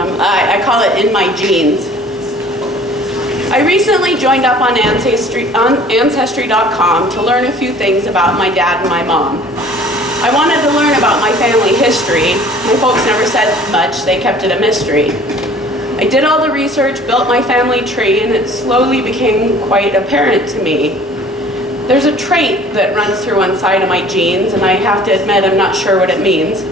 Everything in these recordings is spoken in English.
I call it In My Genes. I recently joined up on Ancestry.com to learn a few things about my dad and my mom. I wanted to learn about my family history. My folks never said much, they kept it a mystery. I did all the research, built my family tree, and it slowly became quite apparent to me. There's a trait that runs through one side of my genes, and I have to admit I'm not sure what it means.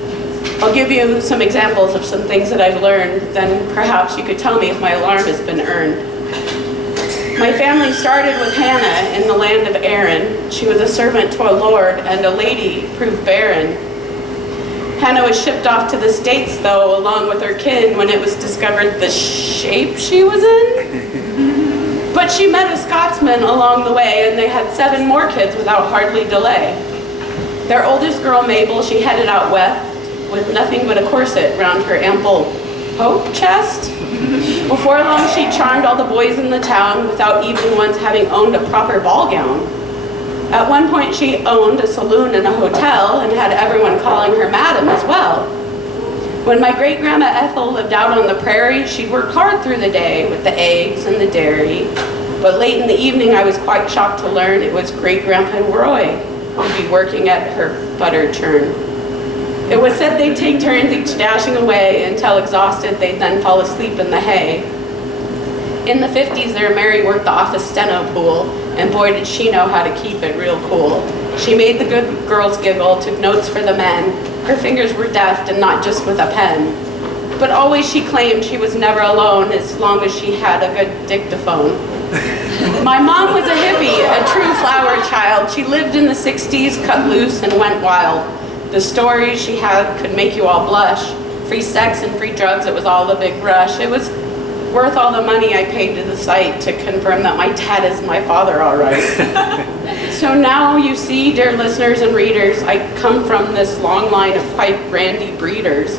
I'll give you some examples of some things that I've learned, then perhaps you could tell me if my alarm has been earned. My family started with Hannah in the land of Aaron. She was a servant to a lord, and a lady proved barren. Hannah was shipped off to the States, though, along with her kin, when it was discovered the shape she was in. But she met a Scotsman along the way, and they had 7 more kids without hardly delay. Their oldest girl, Mabel, she headed out west with nothing but a corset round her ample hope chest. Before long, she charmed all the boys in the town without even once having owned a proper ball gown. At one point, she owned a saloon and a hotel and had everyone calling her madam as well. When my great-grandma Ethel lived out on the prairie, she'd work hard through the day with the eggs and the dairy. But late in the evening, I was quite shocked to learn it was great-grandpa Roy who'd be working at her butter churn. It was said they'd take turns each dashing away until exhausted they'd then fall asleep in the hay. In the 50s, their Mary worked the office steno pool, and boy did she know how to keep it real cool. She made the good girls giggle, took notes for the men. Her fingers were deft and not just with a pen. But always she claimed she was never alone as long as she had a good dictaphone. My mom was a hippie, a true flower child. She lived in the 60s, cut loose and went wild. The stories she had could make you all blush. Free sex and free drugs, it was all a big rush. It was worth all the money I paid to the site to confirm that my dad is my father, all right. So now you see, dear listeners and readers, I come from this long line of quite randy breeders.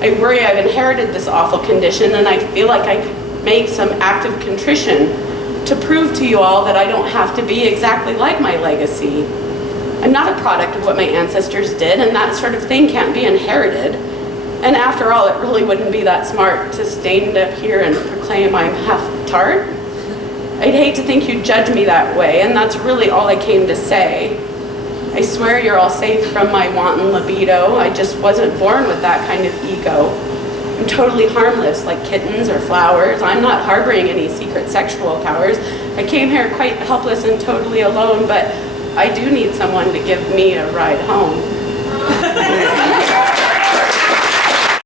I worry I've inherited this awful condition, and I feel like I could make some active contrition to prove to you all that I don't have to be exactly like my legacy. I'm not a product of what my ancestors did, and that sort of thing can't be inherited. And after all, it really wouldn't be that smart to stand up here and proclaim I'm half tart. I'd hate to think you'd judge me that way, and that's really all I came to say. I swear you're all safe from my wanton libido. I just wasn't born with that kind of ego. I'm totally harmless, like kittens or flowers. I'm not harboring any secret sexual powers. I came here quite helpless and totally alone, but I do need someone to give me a ride home.